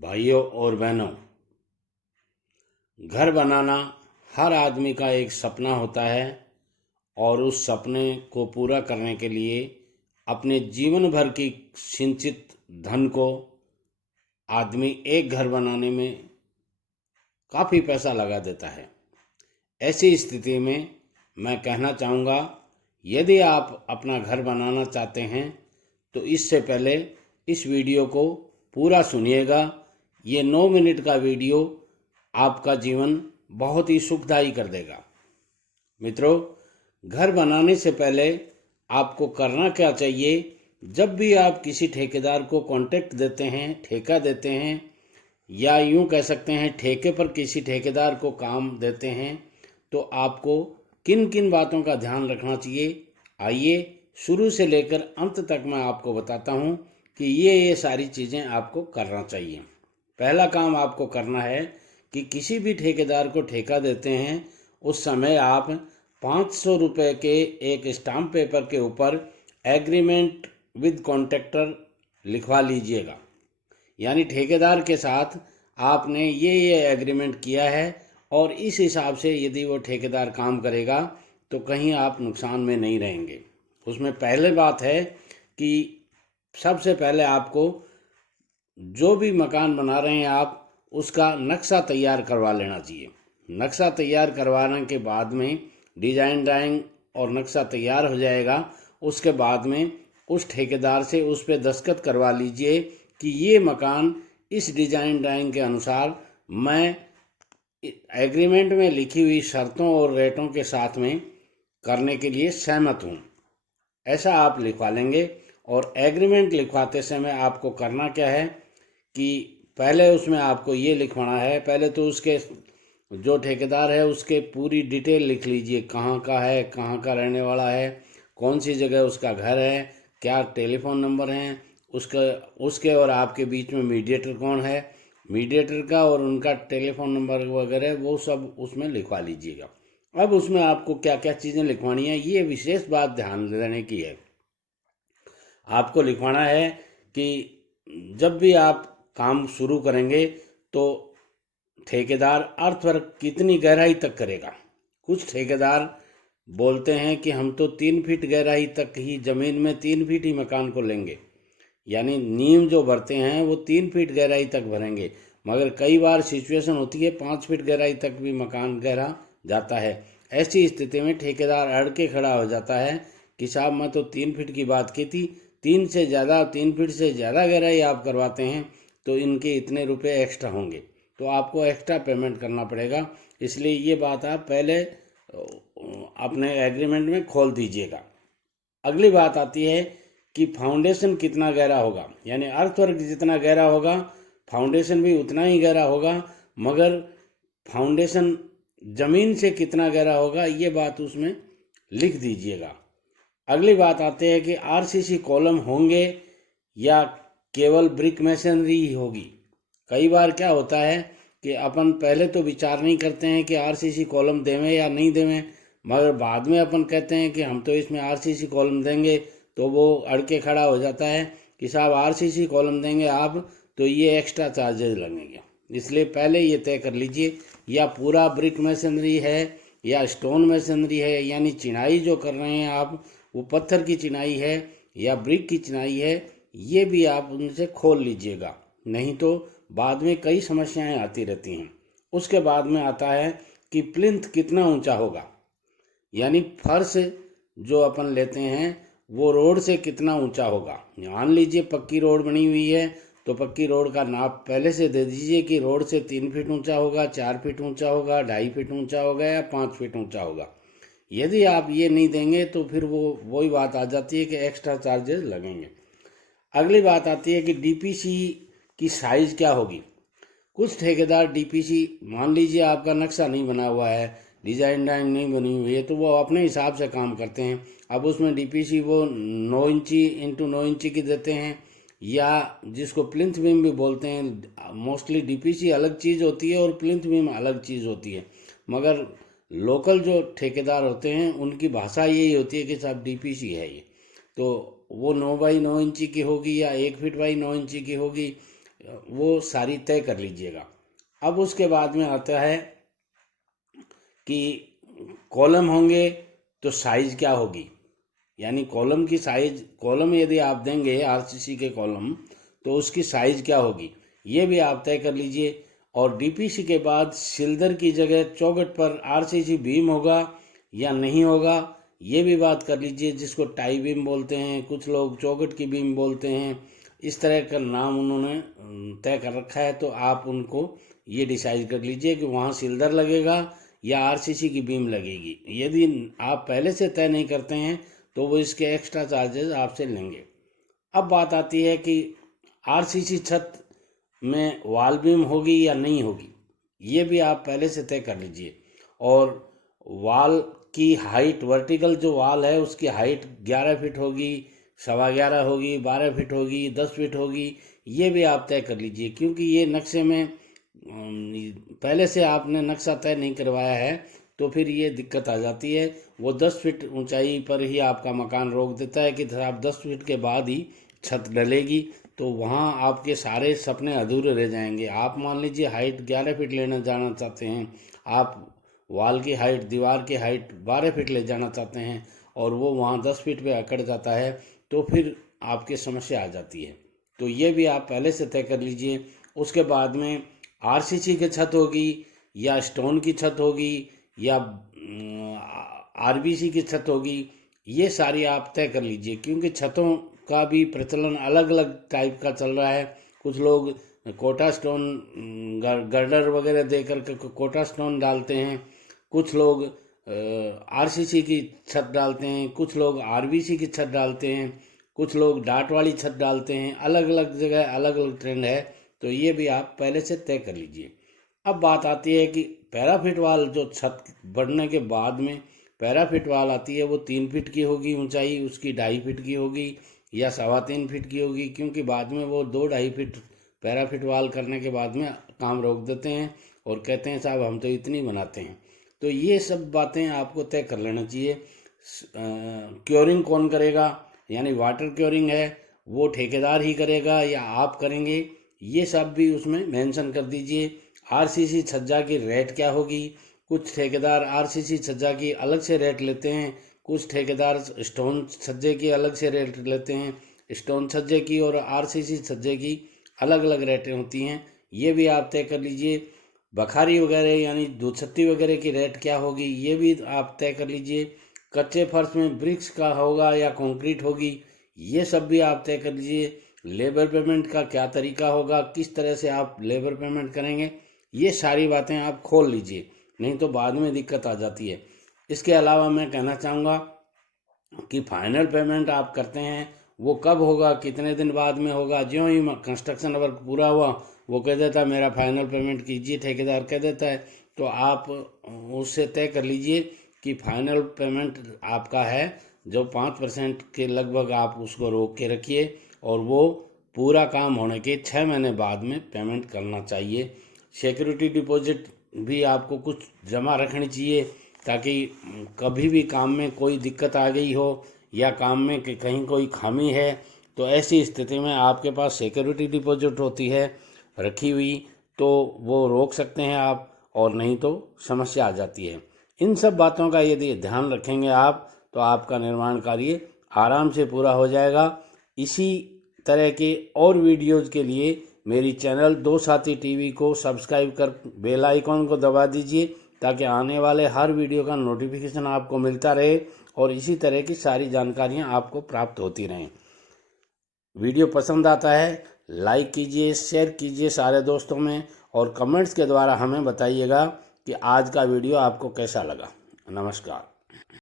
भाइयों और बहनों, घर बनाना हर आदमी का एक सपना होता है और उस सपने को पूरा करने के लिए अपने जीवन भर की संचित धन को आदमी एक घर बनाने में काफ़ी पैसा लगा देता है। ऐसी स्थिति में मैं कहना चाहूँगा, यदि आप अपना घर बनाना चाहते हैं तो इससे पहले इस वीडियो को पूरा सुनिएगा। ये 9 मिनट का वीडियो आपका जीवन बहुत ही सुखदायी कर देगा। मित्रों, घर बनाने से पहले आपको करना क्या चाहिए? जब भी आप किसी ठेकेदार को कॉन्ट्रैक्ट देते हैं, ठेका देते हैं, या यूँ कह सकते हैं ठेके पर किसी ठेकेदार को काम देते हैं, तो आपको किन किन बातों का ध्यान रखना चाहिए? आइए शुरू से लेकर अंत तक मैं आपको बताता हूँ कि ये सारी चीज़ें आपको करना चाहिए। पहला काम आपको करना है कि किसी भी ठेकेदार को ठेका देते हैं उस समय आप 500 रुपये के एक स्टाम्प पेपर के ऊपर एग्रीमेंट विद कॉन्ट्रैक्टर लिखवा लीजिएगा। यानी ठेकेदार के साथ आपने ये एग्रीमेंट किया है और इस हिसाब से यदि वो ठेकेदार काम करेगा तो कहीं आप नुकसान में नहीं रहेंगे। उसमें पहले बात है कि सबसे पहले आपको जो भी मकान बना रहे हैं आप उसका नक्शा तैयार करवा लेना चाहिए। नक्शा तैयार करवाने के बाद में डिजाइन ड्राइंग और नक्शा तैयार हो जाएगा, उसके बाद में उस ठेकेदार से उस पर दस्तखत करवा लीजिए कि ये मकान इस डिजाइन ड्राइंग के अनुसार मैं एग्रीमेंट में लिखी हुई शर्तों और रेटों के साथ में करने के लिए सहमत हूँ। ऐसा आप लिखवा लेंगे। और एग्रीमेंट लिखवाते समय आपको करना क्या है कि पहले उसमें आपको ये लिखवाना है, पहले तो उसके जो ठेकेदार है उसके पूरी डिटेल लिख लीजिए, कहाँ का है, कहाँ का रहने वाला है, कौन सी जगह उसका घर है, क्या टेलीफोन नंबर हैं उसके और आपके बीच में मीडिएटर कौन है, मीडिएटर का और उनका टेलीफोन नंबर वगैरह वो सब उसमें लिखवा लीजिएगा। अब उसमें आपको क्या क्या चीज़ें लिखवानी है ये विशेष बात ध्यान देने की है। आपको लिखवाना है कि जब भी आप काम शुरू करेंगे तो ठेकेदार अर्थवर्क कितनी गहराई तक करेगा। कुछ ठेकेदार बोलते हैं कि हम तो 3 फीट गहराई तक ही ज़मीन में 3 फीट ही मकान को लेंगे, यानी नींव जो भरते हैं वो 3 फीट गहराई तक भरेंगे। मगर कई बार सिचुएशन होती है 5 फीट गहराई तक भी मकान गहरा जाता है। ऐसी स्थिति में ठेकेदार अड़ के खड़ा हो जाता है कि साहब मैं तो 3 फीट की बात की थी, 3 फीट से ज़्यादा गहराई आप करवाते हैं तो इनके इतने रुपए एक्स्ट्रा होंगे, तो आपको एक्स्ट्रा पेमेंट करना पड़ेगा। इसलिए ये बात आप पहले अपने एग्रीमेंट में खोल दीजिएगा। अगली बात आती है कि फाउंडेशन कितना गहरा होगा, यानी अर्थवर्क जितना गहरा होगा फाउंडेशन भी उतना ही गहरा होगा, मगर फाउंडेशन ज़मीन से कितना गहरा होगा ये बात उसमें लिख दीजिएगा। अगली बात आती है कि आरसीसी कॉलम होंगे या केवल ब्रिक मैसनरी ही होगी। कई बार क्या होता है कि अपन पहले तो विचार नहीं करते हैं कि आरसीसी कॉलम देवें या नहीं देवें, मगर बाद में अपन कहते हैं कि हम तो इसमें आरसीसी कॉलम देंगे, तो वो अड़ के खड़ा हो जाता है कि साहब आरसीसी कॉलम देंगे आप तो ये एक्स्ट्रा चार्जेस लगेंगे। इसलिए पहले ये तय कर लीजिए या पूरा ब्रिक मैसनरी है या स्टोन मैसनरी है, यानी चिनाई जो कर रहे हैं आप वो पत्थर की चिनाई है या ब्रिक की चिनाई है, ये भी आप उनसे खोल लीजिएगा, नहीं तो बाद में कई समस्याएं आती रहती हैं। उसके बाद में आता है कि प्लिंथ कितना ऊंचा होगा, यानी फर्श जो अपन लेते हैं वो रोड से कितना ऊंचा होगा। मान लीजिए पक्की रोड बनी हुई है तो पक्की रोड का नाप पहले से दे दीजिए कि रोड से 3 फीट ऊंचा होगा, 4 फीट ऊंचा होगा, 2.5 फीट ऊंचा होगा या 5 फीट ऊंचा होगा। यदि आप ये नहीं देंगे तो फिर वही बात आ जाती है कि एक्स्ट्रा चार्जेस लगेंगे। अगली बात आती है कि डीपीसी की साइज़ क्या होगी। कुछ ठेकेदार डीपीसी, मान लीजिए आपका नक्शा नहीं बना हुआ है, डिजाइन ड्राइंग नहीं बनी हुई है, तो वो अपने हिसाब से काम करते हैं। अब उसमें डीपीसी वो 9 इंची इंटू 9 इंची की देते हैं, या जिसको प्लिंथ बीम भी बोलते हैं। मोस्टली डीपीसी अलग चीज़ होती है और प्लिंथ बीम अलग चीज़ होती है, मगर लोकल जो ठेकेदार होते हैं उनकी भाषा यही होती है कि साहब डीपीसी है ये, तो वो 9 बाई 9 इंची की होगी या 1 फीट बाई 9 इंची की होगी। वो सारी तय कर लीजिएगा। अब उसके बाद में आता है कि कॉलम होंगे तो साइज क्या होगी, यानी कॉलम की साइज, कॉलम यदि आप देंगे आरसीसी के कॉलम तो उसकी साइज क्या होगी ये भी आप तय कर लीजिए। और डीपीसी के बाद सिल्दर की जगह चौखट पर आरसीसी बीम होगा या नहीं होगा ये भी बात कर लीजिए, जिसको टाई बीम बोलते हैं, कुछ लोग चौखट की बीम बोलते हैं, इस तरह का नाम उन्होंने तय कर रखा है। तो आप उनको ये डिसाइड कर लीजिए कि वहाँ सिल्दर लगेगा या आरसीसी की बीम लगेगी। यदि आप पहले से तय नहीं करते हैं तो वो इसके एक्स्ट्रा चार्जेस आपसे लेंगे। अब बात आती है कि आरसीसी छत में वॉल बीम होगी या नहीं होगी, ये भी आप पहले से तय कर लीजिए। और वॉल की हाइट, वर्टिकल जो वॉल है उसकी हाइट 11 फीट होगी, 11.25 होगी, 12 फीट होगी, 10 फीट होगी, ये भी आप तय कर लीजिए। क्योंकि ये नक्शे में पहले से आपने नक्शा तय नहीं करवाया है तो फिर ये दिक्कत आ जाती है। वो 10 फीट ऊंचाई पर ही आपका मकान रोक देता है कि आप 10 फीट के बाद ही छत डलेगी, तो वहाँ आपके सारे सपने अधूरे रह जाएंगे। आप मान लीजिए हाइट 11 फीट लेना जाना चाहते हैं, आप वॉल की हाइट, दीवार की हाइट 12 फीट ले जाना चाहते हैं और वो वहाँ 10 फीट पे अकड़ जाता है तो फिर आपकी समस्या आ जाती है। तो ये भी आप पहले से तय कर लीजिए। उसके बाद में आरसीसी की छत होगी या स्टोन की छत होगी या आरबीसी की छत होगी, ये सारी आप तय कर लीजिए। क्योंकि छतों का भी प्रचलन अलग अलग टाइप का चल रहा है। कुछ लोग कोटा स्टोन गर्डर वगैरह दे करके कोटा स्टोन डालते हैं, कुछ लोग आरसीसी की छत डालते हैं, कुछ लोग आरबीसी की छत डालते हैं, कुछ लोग डाट वाली छत डालते हैं। अलग अलग जगह अलग अलग ट्रेंड है, तो ये भी आप पहले से तय कर लीजिए। अब बात आती है कि पैराफिट वाल, जो छत बढ़ने के बाद में पैराफिट वाल आती है वो 3 फीट की होगी ऊंचाई, उसकी 2.5 फीट की होगी या 3.25 फीट की होगी। क्योंकि बाद में वो 2-2.5 फीट पैराफिट वाल करने के बाद में काम रोक देते हैं और कहते हैं साहब हम तो इतनी बनाते हैं। तो ये सब बातें आपको तय कर लेना चाहिए। क्योरिंग कौन करेगा, यानी वाटर क्योरिंग है वो ठेकेदार ही करेगा या आप करेंगे, ये सब भी उसमें मेंशन कर दीजिए। आरसीसी छज्जा की रेट क्या होगी, कुछ ठेकेदार आरसीसी छज्जा की अलग से रेट लेते हैं, कुछ ठेकेदार स्टोन छज्जे की अलग से रेट लेते हैं। स्टोन छज्जे की और आरसीसी छज्जे की अलग अलग रेटें होती हैं, ये भी आप तय कर लीजिए। बखारी वगैरह यानी दुछत्ती वगैरह की रेट क्या होगी ये भी आप तय कर लीजिए। कच्चे फर्श में ब्रिक्स का होगा या कंक्रीट होगी, ये सब भी आप तय कर लीजिए। लेबर पेमेंट का क्या तरीका होगा, किस तरह से आप लेबर पेमेंट करेंगे, ये सारी बातें आप खोल लीजिए, नहीं तो बाद में दिक्कत आ जाती है। इसके अलावा मैं कहना चाहूँगा कि फाइनल पेमेंट आप करते हैं वो कब होगा, कितने दिन बाद में होगा। ज्यों ही कंस्ट्रक्शन वर्क पूरा हुआ वो कह देता है मेरा फाइनल पेमेंट कीजिए, ठेकेदार कह देता है, तो आप उससे तय कर लीजिए कि फाइनल पेमेंट आपका है जो 5% के लगभग आप उसको रोक के रखिए और वो पूरा काम होने के 6 महीने बाद में पेमेंट करना चाहिए। सिक्योरिटी डिपॉजिट भी आपको कुछ जमा रखनी चाहिए ताकि कभी भी काम में कोई दिक्कत आ गई हो या काम में कहीं कोई खामी है तो ऐसी स्थिति में आपके पास सिक्योरिटी डिपॉजिट होती है रखी हुई, तो वो रोक सकते हैं आप, और नहीं तो समस्या आ जाती है। इन सब बातों का यदि ध्यान रखेंगे आप तो आपका निर्माण कार्य आराम से पूरा हो जाएगा। इसी तरह के और वीडियोज़ के लिए मेरी चैनल दो साथी टीवी को सब्सक्राइब कर बेल आइकॉन को दबा दीजिए ताकि आने वाले हर वीडियो का नोटिफिकेशन आपको मिलता रहे और इसी तरह की सारी जानकारियां आपको प्राप्त होती रहें। वीडियो पसंद आता है लाइक कीजिए, शेयर कीजिए सारे दोस्तों में, और कमेंट्स के द्वारा हमें बताइएगा कि आज का वीडियो आपको कैसा लगा। नमस्कार।